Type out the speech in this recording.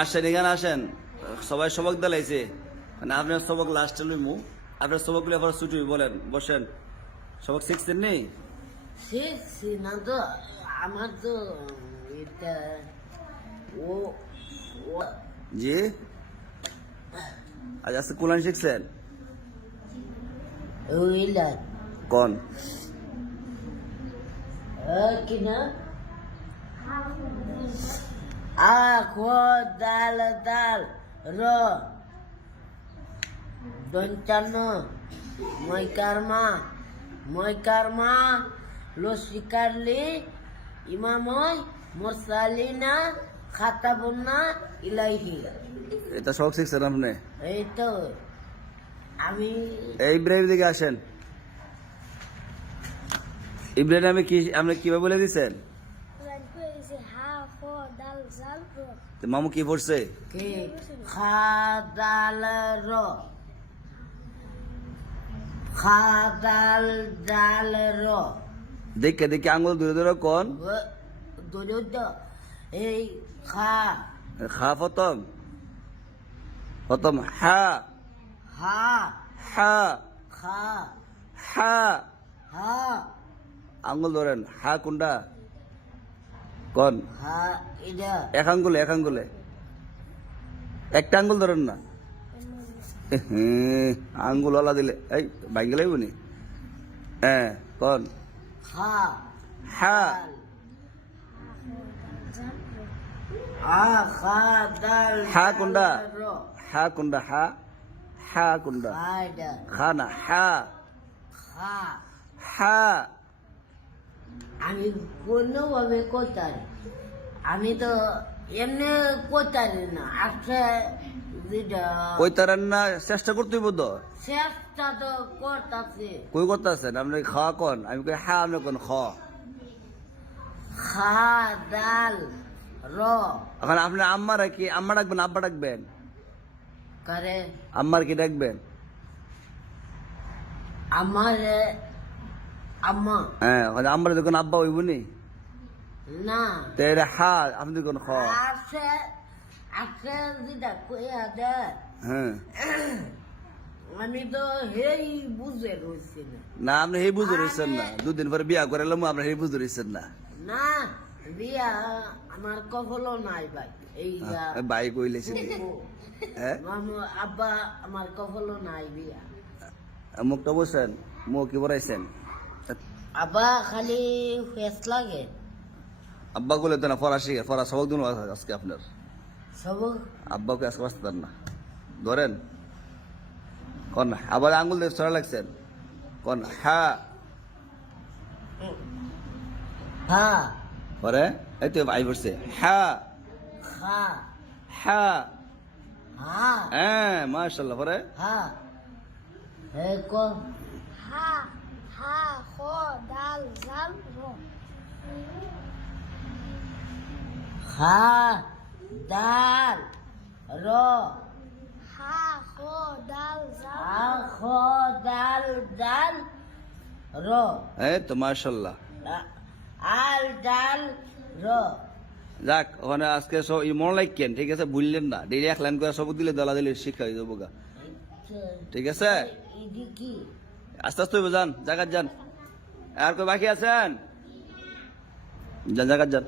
আসেন এখানে আসেন, সবাই সবক দিলাইছে, মানে আপনার সবক লাস্টে লইমু, আপনার সবক গুলো আবার ছুটি বলেন, বসেন। সবক শিখছেন নেই? শিখছি না তো, আমার তো এটা ও জি, আজ আজকে কোরআন শিখছেন? ওইলা কোন কিনা আ খ দাল দাল র দন্তান্ন ময়কারমা লসিকারলি ইমাময় মোরসালিনা খাতাবুন্না ইলাইহি। এটা সবক শিখছেন আপনি? এই তো আমি এই ইব্রাহিম দিকে আসেন। ইব্রাহিম আমি কি আপনি কিভাবে বলে দিচ্ছেন? মামু কি পড়ছে? কে খাদাল র খাদাল জাল র দেখে দেখে আঙুল দূরে দূরে কোন দরুদ এই খা খা প্রথম প্রথম হা হা হা খা হা হা আঙুল ধরেন, হা কোনটা কোন? হা এটা এক আঙ্গুলে একটা আঙ্গুল ধরেন না, আঙ্গুল ওলা দিলে এই ভাঙ্গে লাগবে নি। হ্যাঁ কোন? খা হা আ খা দাল হা কোনটা? র হা কোনটা? হা হা কোনটা? খা এটা খা না, হা খা হা। আমি কোনোভাবে করতারি, আমি তো এমনি করতারি না। আচ্ছা যেটা ওই তারান না, চেষ্টা করতে হইব তো। চেষ্টা তো করতেছে। কই করতেছেন আপনি? খাওয়া কোন? আমি কই হা, আপনি কোন খ? খা দাল র এখন আপনি আম্মা রাখি, আম্মা ডাকবেন আব্বা ডাকবেন? করে আম্মার কি ডাকবেন? আমার আম্মা হ্যাঁ, আম্মার যখন আব্বা হইব নি, না তো এটা হা, আপনি কোন খ? আছে আছে যেটা কইয়া দে হ্যাঁ আমি তো হেই বুঝে রয়েছি না। না, আপনি সেই বুঝে রয়েছেন না, দুদিন পরে বিয়া করে এলাম, আপনি সেই বুঝে রয়েছেন না। না বিয়া আমার কখনো নাই ভাই। এই ভাই কইলেছেন হ্যাঁ, মামু আব্বা আমার কখনো নাই বিয়া। মুখটা বসেন, মুখ কি বড়াইছেন? আব্বা খালি ফেস লাগে। আব্বা বলে তো না, পড়া শিখে, পড়া সবক দিন আজকে আপনার। সব আব্বাকে আজকে বাঁচতে দেন না, ধরেন কন। আবার আঙ্গুল দিয়ে ছড়া লাগছেন, কন হা হা পরে এই তো আই পড়ছে হা খা হা। হা হ্যাঁ মাশাআল্লাহ, পরে হা হে ক হা হা খ দাল জাল র খা দাল র হা খ দাল জাল আ খ দাল দাল র এই তো মাশাআল্লাহ। আল ডাল র যাক, ওখানে আজকে সব মনে লাগছেন, ঠিক আছে? ভুললেন না, ডেলি এক লাইন করে সবক দিলে দলা দিলে শিক্ষা হয়ে যাবো গা, ঠিক আছে? ইদি কি আস্তে আস্তে যান, জায়গা যান। আর কই বাকি আছেন? যান জায়গা যান।